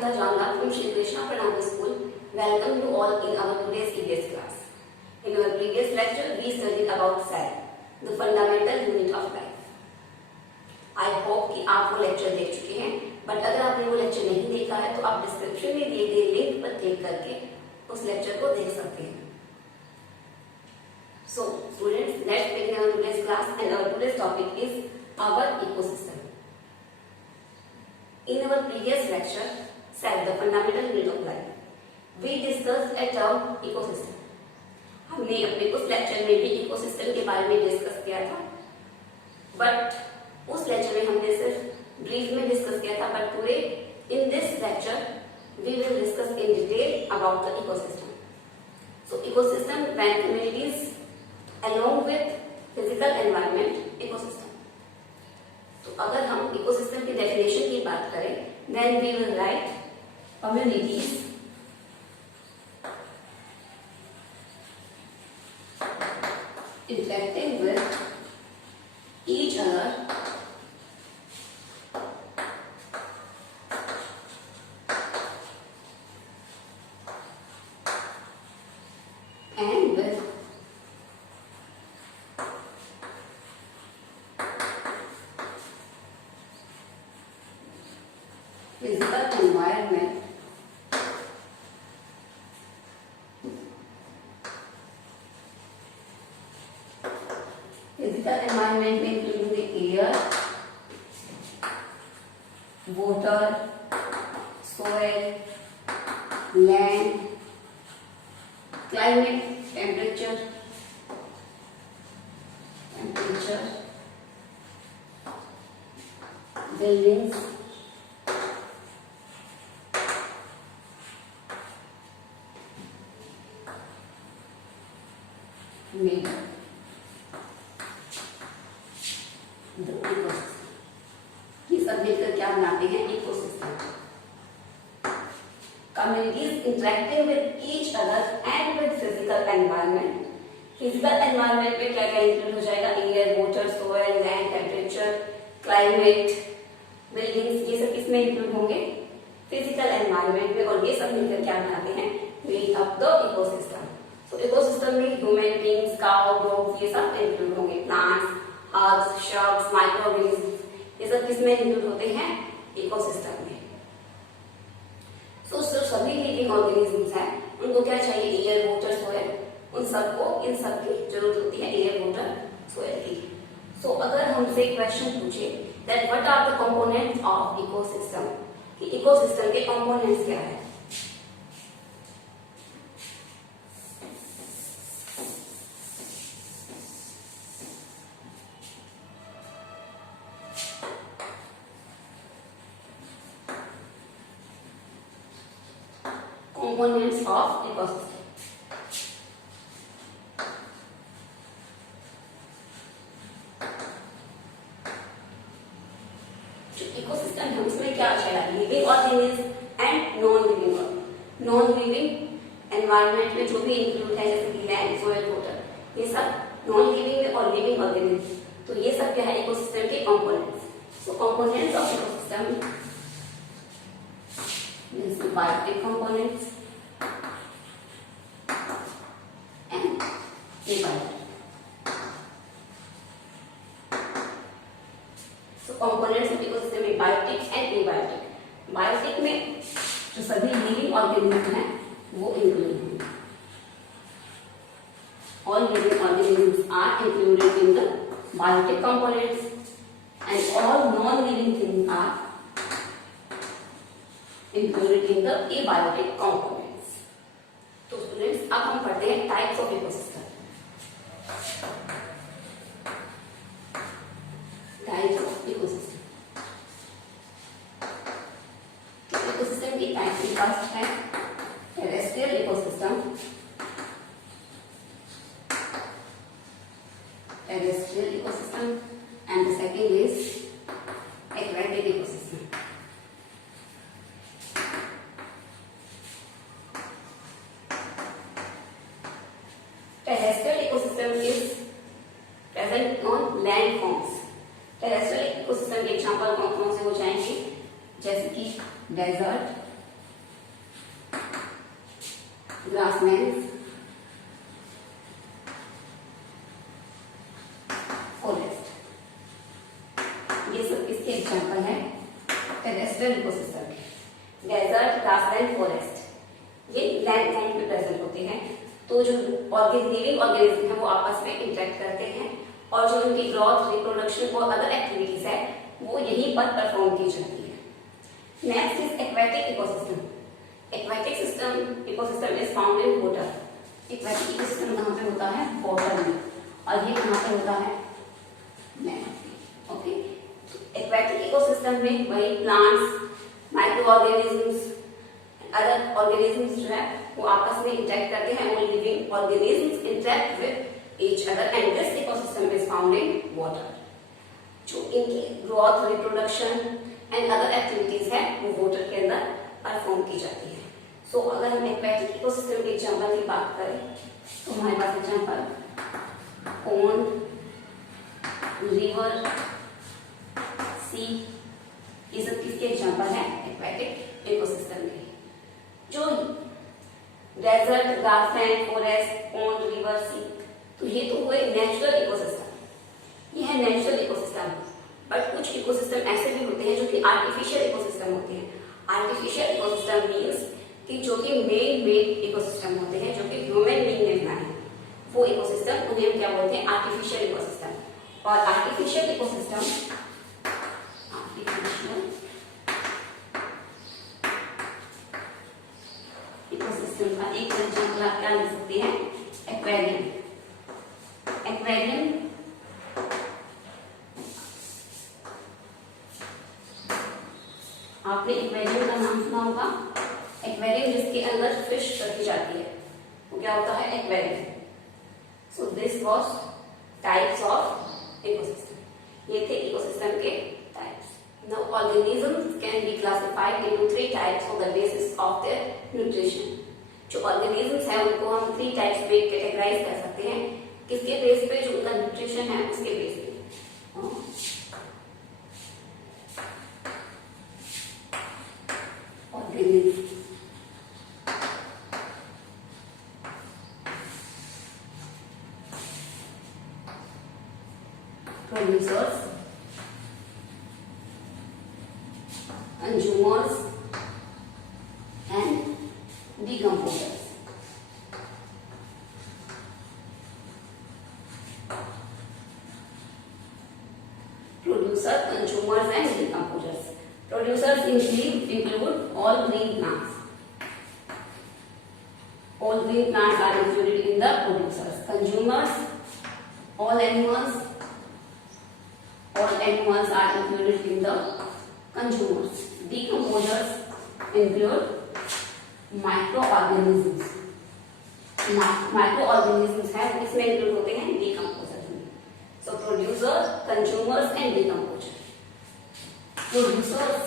Kavita Jannath from Shri Krishna Pranami School. Welcome you all in our today's EVS class. In our previous lecture, we studied about cell, the fundamental unit of life. I hope कि आप वो लेक्चर देख चुके हैं, बट अगर आपने वो लेक्चर नहीं देखा है तो आप डिस्क्रिप्शन में दिए गए लिंक पर क्लिक करके उस लेक्चर को देख सकते हैं. So, students, let's begin our today's class, and our today's topic is our ecosystem. In our previous lecture, cell, the fundamental unit of life, we discussed a term ecosystem. हमने अपने उस लेक्चर में भी इकोसिस्टम के बारे में डिस्कस किया था, बट उस लेक्चर में हमने सिर्फ ब्रीफ में डिस्कस किया था. But today in this lecture we will discuss in detail about the ecosystem. So ecosystem, when communities along with physical environment, ecosystem. तो अगर हम इकोसिस्टम की डेफिनेशन की बात करें, then we will write communities interacting with each other and with physical environment में including the air, water, soil, land, climate, temperature, buildings, made the ecosystem. ये सब मिलकर क्या बनाते हैं? Ecosystem. Communities interacting with each other and with physical environment. Physical environment में क्या क्या इंक्लूड हो जाएगा? Air, water, soil, land, temperature, climate, buildings, ये सब किसमें इंक्लूड होंगे? फिजिकल एनवायरनमेंट में. और ये सब मिलकर क्या बनाते हैं? Make up the ecosystem. तो इकोसिस्टम में ह्यूमन बींग्स, काउ, डॉग्स, ये सब इंक्लूड होंगे. प्लांट्स, हर्ब्स, श्रब्स, माइक्रोऑर्गेनिज्म, ये सब किसमें इंक्लूड होते हैं? इकोसिस्टम में. तो सभी लिविंग ऑर्गेनिजम्स हैं, उनको क्या चाहिए? Air, water, soil. उन सबको इन सब की जरूरत होती है, एयर, वाटर, सॉइल की. सो अगर हमसे क्वेश्चन पूछे that what are the components of ecosystem, कि इकोसिस्टम के कंपोनेंट्स क्या है? Components of ecosystem. इकोसिस्टम है उसमें क्या आ जाएगा? Living organism and non living organism. Non living environment में जो भी इंक्लूड है जैसे कि लैंड, सॉइल, वाटर, ये सब नॉन लिविंग में. और लिविंग ऑर्गेनिज्म, तो ये सब क्या है? इकोसिस्टम के components. So components of ecosystem means biotic components abiotic. So components of ecosystem में बायोटिक एंड एबायोटिक. बायोटिक में जो सभी लिविंग ऑर्गेनिज्म हैं वो इंक्लूड होंगे. All living organisms are included in the biotic components and all non-living things are included in the abiotic components. तो स्टूडेंट्स अब हम पढ़ते हैं types of ecosystem. Types of ecosystem. Ecosystem की टाइप्स की फर्स्ट है terrestrial ecosystem. Terrestrial ecosystem, and the second is aquatic ecosystem. Terrestrial ecosystem is present on land forms. Terrestrial ecosystem के एग्जाम्पल कौन कौन से हो जाएंगे? जैसे कि डेजर्ट, ग्रासलैंड्स, फॉरेस्ट, ये सब इसके एग्जाम्पल है टेरेस्ट्रियल इकोसिस्टम के। डेजर्ट, ग्रासलैंड, फॉरेस्ट ये लैंड फॉर्म में प्रेजेंट होते हैं। तो जो लिविंग ऑर्गेनिज्म है वो आपस में इंटरेक्ट करते हैं और जो उनकी ग्रोथ, रिप्रोडक्शन और अदर एक्टिविटीज है वो यहीं पर परफॉर्म की जाती है। Next is aquatic ecosystem. Aquatic ecosystem is found in water. Aquatic ecosystem कहाँ पे होता है? वाटर में। और ये कहाँ पे होता है? लैंड। ओके, एक्वेटिक इकोसिस्टम में वही plants, micro organisms, other organisms जो है वो आपस में इंटरेक्ट करते हैं। और living organisms interact with each other and this ecosystem is found in water. जो इनकी growth, reproduction and other activities है वो वाटर के अंदर परफॉर्म की जाती है। सो अगर हम एक्वेटिक इकोसिस्टम के एग्जांपल की बात करें तो हमारे पास एग्जांपल पॉन्ड, रिवर, सी, ये सब किसके एग्जांपल है? एक्वेटिक इकोसिस्टम के। जो desert, grassland, forest, pond, river, sea, तो ये तो हुए नेचुरल इकोसिस्टम, ये है नेचुरल इकोसिस्टम। बट कुछ इकोसिस्टम ऐसे भी होते हैं जो कि आर्टिफिशियल इकोसिस्टम होते हैं। आर्टिफिशियल इकोसिस्टम मींस कि जो कि मेड इकोसिस्टम होते हैं, जो कि ह्यूमन बीइंग ने बनाए हैं, वो इकोसिस्टम उन्हें हम क्या बोलते हैं? Artificial ecosystem. और आर्टिफिशियल इकोसिस्टम का एक एग्जांपल आप क्या लिख सकते हैं? एक्वेरियम। एक्वेरियम आपने एक्वेरियम का नाम सुना होगा। एक्वेरियम जिसके अंदर फिश रखी जाती है वो क्या होता है? एक्वेरियम। सो this was types of ecosystem. ये थे इकोसिस्टम के types. Now organisms can be classified into 3 types on the basis of their nutrition. जो ऑर्गेनिजम्स है उनको हम 3 टाइप्स में कैटेगराइज कर सकते हैं। किसके बेस पे? जो उनका न्यूट्रिशन है उसके बेस पे। Organism producers, consumers and decomposers. Producer, consumers and decomposers. Producers include all green plants. All green plants are included in the producers. Consumers, all animals are included in the consumers. Decomposers include microorganisms है इसमें include होते हैं decomposer में। So producer, consumers and decomposer. Producers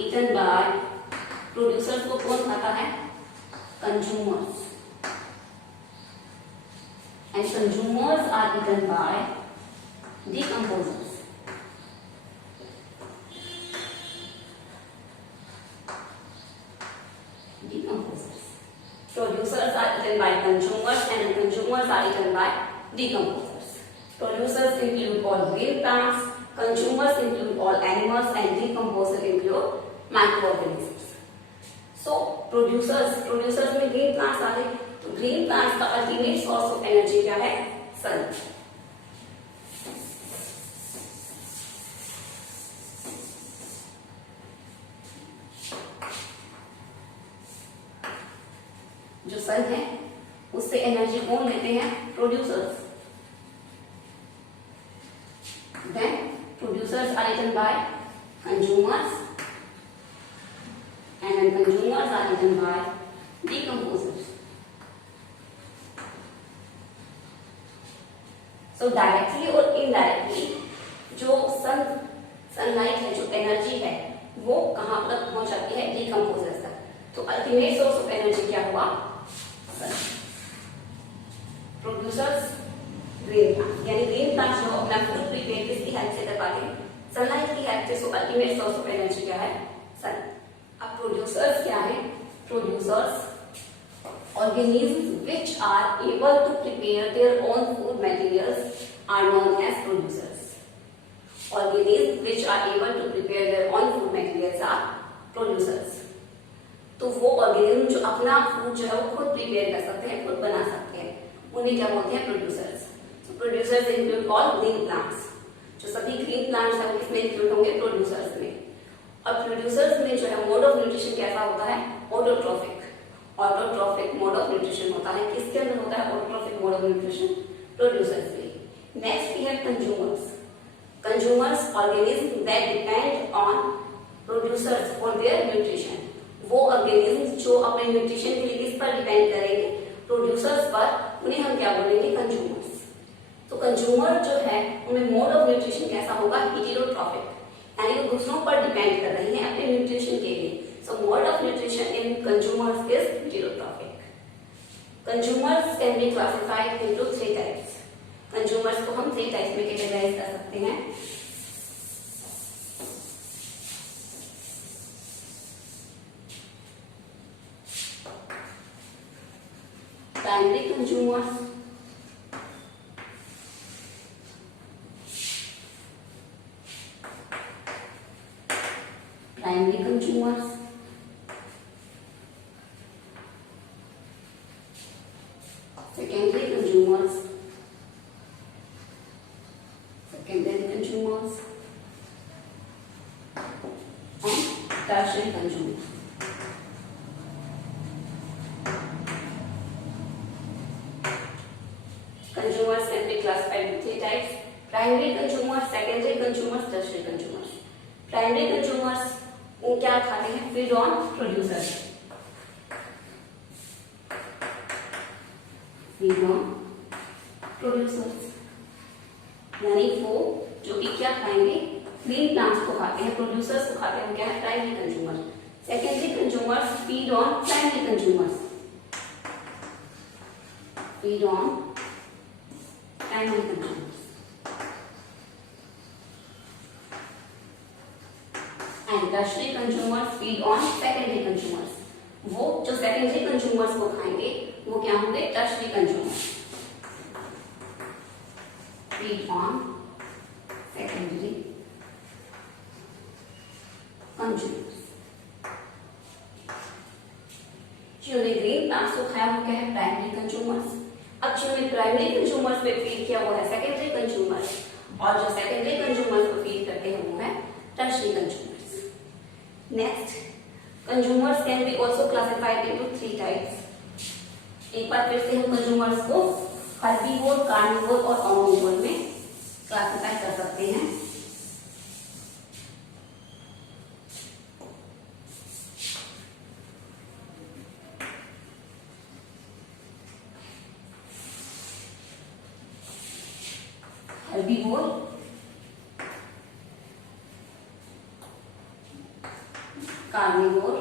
eaten by, producers को कौन खाता है? Consumers. And consumers are eaten by decomposers. Decomposers. Producers are eaten by consumers and consumers are eaten by decomposers. Producers include all green plants, consumers include all animals and decomposers include microorganisms. So producers में green plants आ गए। तो green plants का ultimate source of energy क्या है? sun. जो सन है उससे एनर्जी कौन लेते हैं? Producers. Then producers are eaten by consumers and consumers are eaten by decomposers. So directly और इनडायरेक्टली जो सनलाइट है, जो एनर्जी है वो कहां तक पहुंच जाती है? डिकम्पोजर्स तक। तो अल्टीमेट सोर्स ऑफ एनर्जी क्या हुआ? प्रोड्यूसर्स ग्रीन प्लांट, यानी ग्रीन प्लांट जो अपना फूड प्रिपेयर किसकी हेल्प से कर पाते हैं? सनलाइट की हेल्प से। सो अल्टीमेट सोर्स ऑफ एनर्जी क्या है? सन। अब प्रोड्यूसर्स क्या है? Producers organisms which are able to prepare their own food materials are known as producers. Organisms which are able to prepare their own food materials are producers. तो वो organism जो अपना फूड जो है वो खुद प्रिपेयर कर सकते हैं, खुद बना सकते हैं, उन्हें क्या बोलते हैं? प्रोड्यूसर्स. तो producers include all green plants. जो सभी ग्रीन प्लांट्स हैं वो किसमें इंक्लूड होंगे? प्रोड्यूसर्स में. और प्रोड्यूसर्स में जो है मोड ऑफ न्यूट्रिशन कैसा होता है? Autotrophic. Autotrophic mode of nutrition होता है. किसके अंदर होता है autotrophic mode of nutrition? Producers में. Next we have consumers. Consumers organism that depend on producers for their nutrition. वो ऑर्गेनिज्म जो अपने न्यूट्रिशन के लिए किस पर डिपेंड करेंगे? प्रोड्यूसर्स पर. उन्हें हम क्या बोलेंगे? कंज्यूमर्स. तो कंज्यूमर जो है उनमें मोड ऑफ न्यूट्रिशन कैसा होगा? हेटेरोट्रॉफिक, यानी वो दूसरों पर डिपेंड कर रही है अपने न्यूट्रिशन के लिए. So mode of nutrition in consumers is heterotrophic. Consumers can be classified into 3 types. Consumers को हम 3 types में कैटेगराइज कर सकते हैं. Primary consumers, primary consumers, secondary consumers, secondary consumers, and tertiary consumers. Consumers can be classified into 3 types: primary consumers, secondary consumers, tertiary consumers. Primary consumers वो क्या खाते हैं? Feed on producers. Feed on producers यानी वो जो कि क्या खाएंगे? ग्रीन प्लांट्स को खाते हैं, प्रोड्यूसर्स को खाते हैं. क्या है? Primary consumer. Secondary consumers feed on primary consumers. Feed on primary consumers. And tertiary consumers feed on secondary consumers. वो जो सेकेंडरी कंज्यूमर्स को खाएंगे वो क्या होंगे? Tertiary consumers. Feed on secondary consumers. जिन्होंने ग्रीन प्लांट्स को खाया वो क्या है? Primary consumers. अब जिन्होंने प्राइमरी कंज्यूमर्स पे फीड किया वो है सेकेंडरी कंज्यूमर्स, और जो सेकेंडरी कंज्यूमर्स को फीड करते हैं वो है tertiary consumers. Next, consumers can be also classified into 3 types. एक बार फिर से हम कंज्यूमर्स को हर्बीवोर, कार्निवोर और ओमनिवोर में क्लासिफाई कर सकते हैं. Herbivore, carnivore,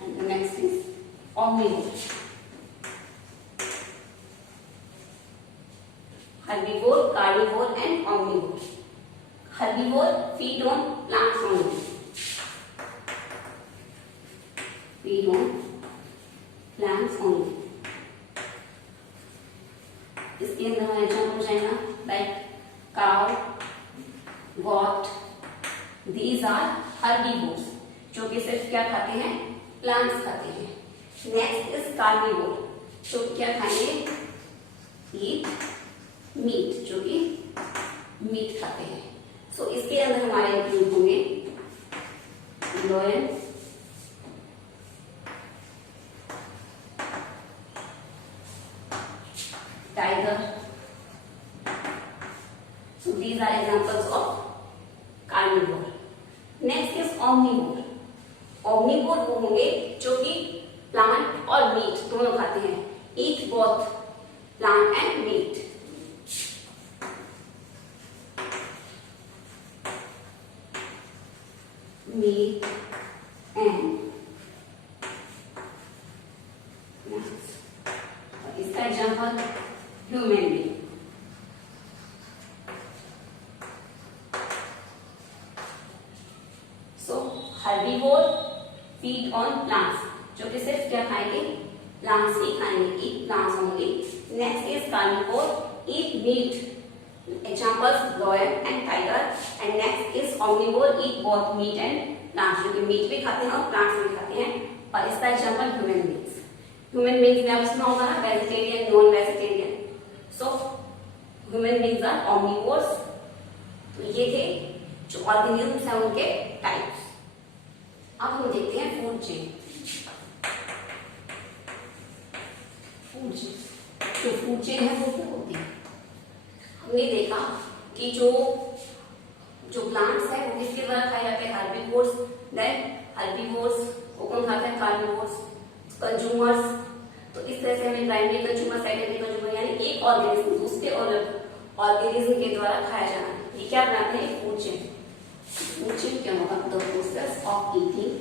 and the next is omnivore. Herbivore, carnivore, and omnivore. Herbivore feed on plants only. Feed on plants only. इसके अंदर हमारा एग्जाम्पल हो जाएगा like cow, got. These are herbivores जो कि सिर्फ क्या खाते हैं? प्लांट्स खाते हैं. नेक्स्ट इज कार्निवोर जो क्या खाएंगे? ईट मीट, जो कि मीट खाते हैं. सो इसके अंदर हमारे इंक्लूड होंगे lion, tiger. So these are examples of carnivore. Next is omnivore. Omnivore वो होंगे जो कि प्लांट और मीट दोनों खाते हैं. Eat both plant and meat. Meat and इसका example human being. Feed on plants, जो कि सिर्फ क्या खाएंगे, प्लांट्स ही खाएंगे, eat plants only. Next is carnivore, eat meat, examples lion and tiger. And next is omnivore, eat both meat and plants, जो कि मीट भी खाते हैं और प्लांट्स भी खाते हैं। और इसका example human beings. Human beings में आप सुना होगा ना, vegetarian, non vegetarian. So human beings are omnivores. तो ये थे जो ऑर्गेनिजम्स हैं उनके टाइप्स। अब हम देखते हैं फूड चेन। फूड चेन, जो फूड चेन है वो क्या होती है? हमने देखा कि जो प्लांट्स है वो किसके द्वारा खाए जाते हैं, हर्बीवोर्स। देन हर्बीवोर्स को कौन खाता है, कार्निवोर्स। कंज्यूमर्स, तो इस तरह से हमें प्राइमरी कंज्यूमर, सेकेंडरी कंज्यूमर, यानी एक ऑर्गेनिज्म दूसरे ऑर्गेनिज्म के द्वारा खाया जाना, ये क्या बनाते हैं, फूड चेन। फूड चेन क्या होगा, the process of eating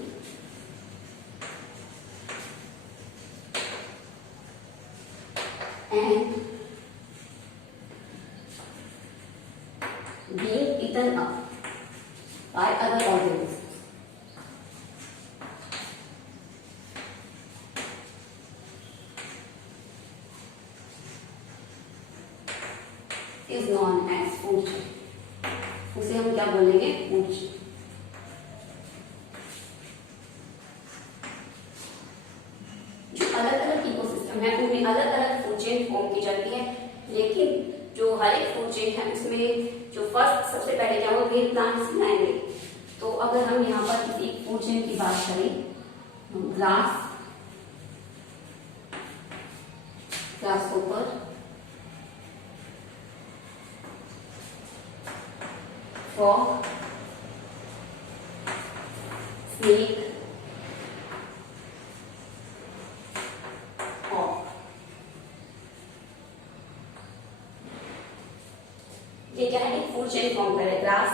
and being eaten up by other organisms. Is known as food chain. उसे हम क्या बोलेंगे, फूड चेन। जो अलग अलग इकोसिस्टम है उनमें अलग अलग फूड चेन फॉर्म की जाती है, लेकिन जो हर एक फूड चेन है उसमें जो फर्स्ट सबसे पहले क्या वो ग्रीन प्लांट्स बनाएंगे। तो अगर हम यहाँ पर किसी फूड चेन की बात करें, ग्रासहोपर, फ्रॉग, स्नेक, ये क्या है, एक फूड चेन फॉर्म करे। ग्रास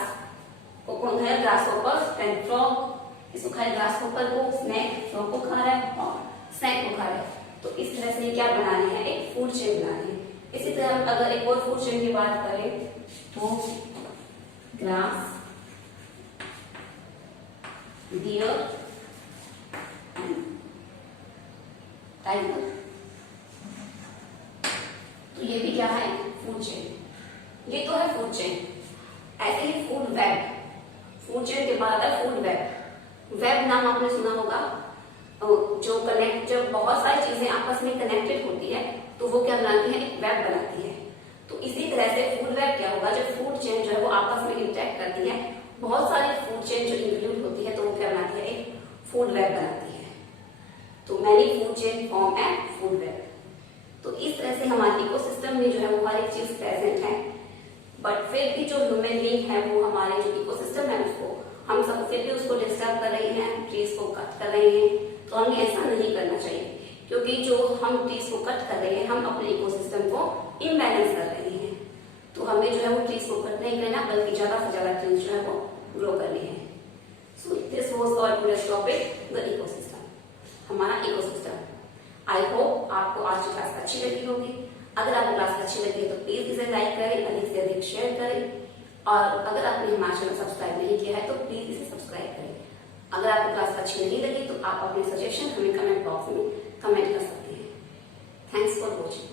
को कौन खाया, ग्रासहोपर, एंड फ्रॉग इसको खाया, ग्रासहोपर को, स्नेक फ्रॉग को खा रहा है और स्नेक को खा रहा है। तो इस तरह से क्या बना रहे हैं, एक फूड चेन बना रहे हैं। इसी तरह हम अगर एक और फूड चेन की बात करें तो ग्रास, डियर, टाइगर, तो ये भी क्या है, फूड चेन। ये तो है फूड चेन। ऐसे ही फूड वेब, फूड चेन के बाद आता है फूड वेब। वेब नाम आपने सुना होगा, जो कनेक्ट, जब बहुत सारी चीजें आपस में कनेक्टेड होती है तो वो क्या बनाती है, एक वेब बनाती है। तो इसी तरह से फूड वेब क्या होगा, जब फूड चेन जो है वो आपस में इंटरेक्ट करती है, बहुत सारी फूड चेन जो इंक्लूड होती है तो वो क्या बनाती है, एक फूड वेब बनाती है। तो मैनी फूड चेन फॉर्म ए फूड वेब। तो इस तरह से हमारे इकोसिस्टम में जो है वो हर एक चीज प्रेजेंट है। बट फिर भी जो ह्यूमन बीइंग है वो हमारे जो इकोसिस्टम है उसको हम सब फिर भी उसको डिस्टर्ब कर रहे हैं, ट्रीज को कट कर रहे हैं। तो हमें ऐसा नहीं करना चाहिए, क्योंकि जो हम ट्रीज को कट कर रहे हैं हम अपने इकोसिस्टम को इम्बैलेंस कर रहे हैं। तो हमें जो है वो ट्रीज को कट नहीं करना, बल्कि ज्यादा से ज्यादा ट्रीज जो है वो ग्रो करने हैं। So this was our today's topic, the ecosystem, हमारा इकोसिस्टम। आई होप आपको आज की क्लास अच्छी लगी होगी। अगर आपको क्लास अच्छी लगी है तो प्लीज इसे लाइक करें, अधिक से अधिक शेयर करें, और अगर आपने हमारा चैनल सब्सक्राइब नहीं किया है तो प्लीज इसे सब्सक्राइब करें। अगर आपको क्लास अच्छी नहीं लगी तो आप अपने सजेशन हमें कमेंट बॉक्स में कमेंट कर सकते हैं। Thanks for watching.